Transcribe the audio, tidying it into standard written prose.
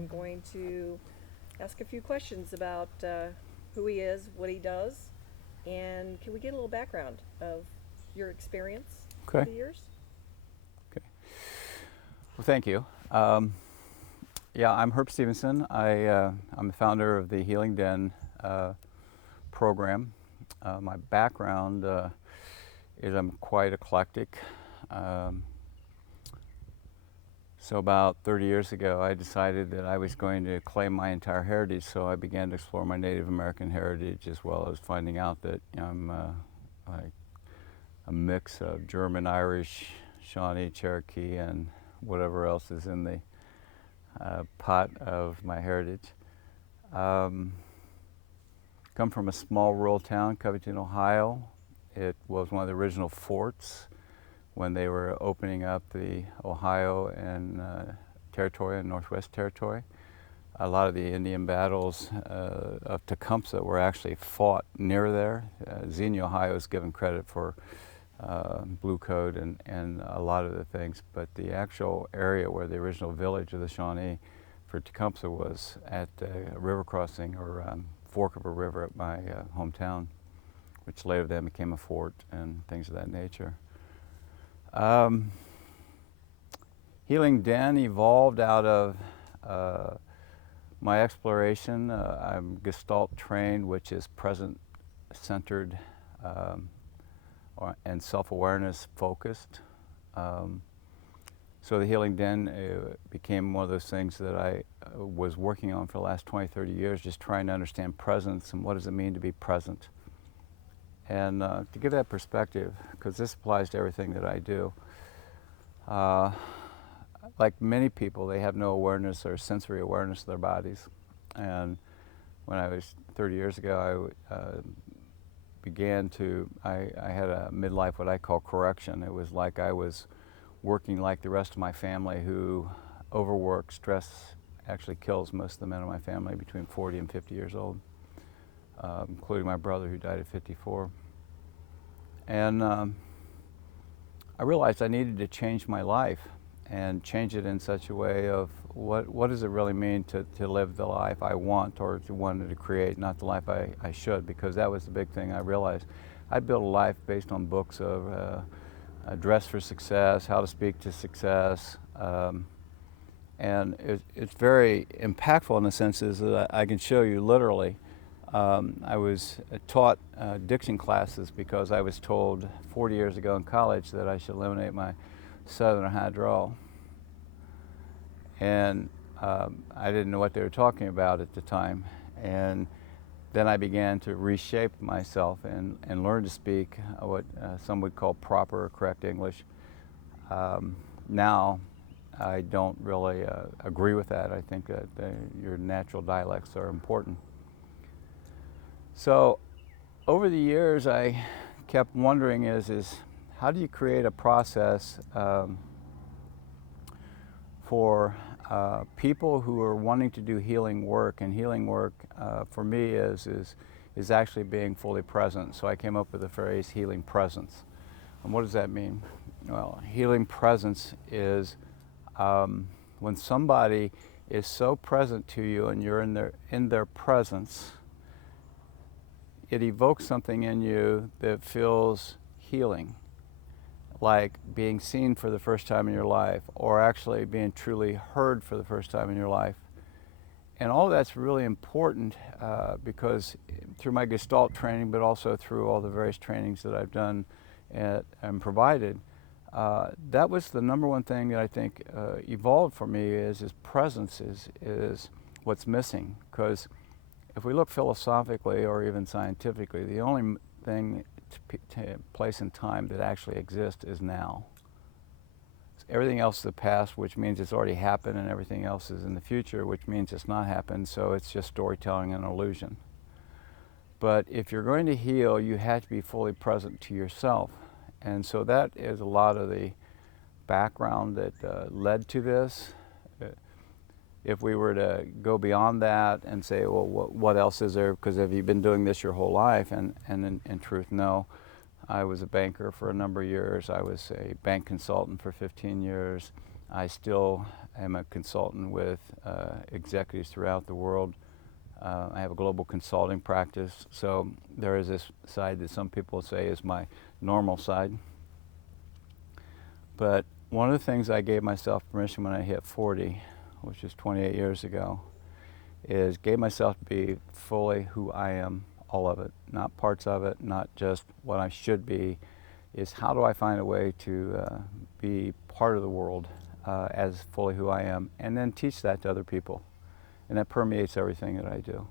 I'm going to ask a few questions about who he is, what he does, and can we get a little background of your experience Okay. through the years? Okay. Well, thank you. Yeah, I'm Herb Stevenson. I'm the founder of the Healing Den program. My background is I'm quite eclectic. Um, so about 30 years ago, I decided that I was going to claim my entire heritage. So I began to explore my Native American heritage, as well as finding out that I'm like a mix of German, Irish, Shawnee, Cherokee, and whatever else is in the pot of my heritage. Um, come from a small rural town, Covington, Ohio. It was one of the original forts when they were opening up the Ohio and Territory and Northwest Territory. A lot of the Indian battles of Tecumseh were actually fought near there. Xenia, Ohio is given credit for Blue Coat and a lot of the things, but the actual area where the original village of the Shawnee for Tecumseh was at a river crossing or fork of a river at my hometown, which later then became a fort and things of that nature. Healing Den evolved out of my exploration. I'm Gestalt trained, which is present-centered and self-awareness focused. So the Healing Den became one of those things that I was working on for the last 20, 30 years, just trying to understand presence and what does it mean to be present. And to give that perspective, because this applies to everything that I do, like many people, they have no awareness or sensory awareness of their bodies. And when I was 30 years ago, I had a midlife, what I call correction. It was like I was working like the rest of my family who overwork. Stress actually kills most of the men in my family between 40 and 50 years old, including my brother who died at 54. And I realized I needed to change my life and change it in such a way of what does it really mean to live the life I want or to wanted to create, not the life I should, because that was the big thing I realized. I built a life based on books of Dress for Success, How to Speak to Success, and it's very impactful in the sense is that I can show you literally. I was taught diction classes because I was told 40 years ago in college that I should eliminate my southern high drawl. And I didn't know what they were talking about at the time. And then I began to reshape myself and learn to speak what some would call proper or correct English. Now, I don't really agree with that. I think that your natural dialects are important. So over the years, I kept wondering is how do you create a process for people who are wanting to do healing work, and healing work for me is actually being fully present. So I came up with the phrase healing presence. And what does that mean? Well, healing presence is when somebody is so present to you and you're in their presence, it evokes something in you that feels healing, like being seen for the first time in your life, or actually being truly heard for the first time in your life. And all that's really important because through my Gestalt training, but also through all the various trainings that I've done and provided, that was the number one thing that I think evolved for me is presence is what's missing. Because if we look philosophically or even scientifically, the only thing place and time that actually exists is now. Everything else is the past, which means it's already happened, and everything else is in the future, which means it's not happened, so it's just storytelling and illusion. But if you're going to heal, you have to be fully present to yourself. And so that is a lot of the background that led to this. If we were to go beyond that and say, well, what else is there? Because have you been doing this your whole life? And in truth, no. I was a banker for a number of years. I was a bank consultant for 15 years. I still am a consultant with executives throughout the world. I have a global consulting practice, so there is this side that some people say is my normal side. But one of the things I gave myself permission when I hit 40, which is 28 years ago, is gave myself to be fully who I am, all of it, not parts of it, not just what I should be, is how do I find a way to be part of the world as fully who I am, and then teach that to other people. And that permeates everything that I do.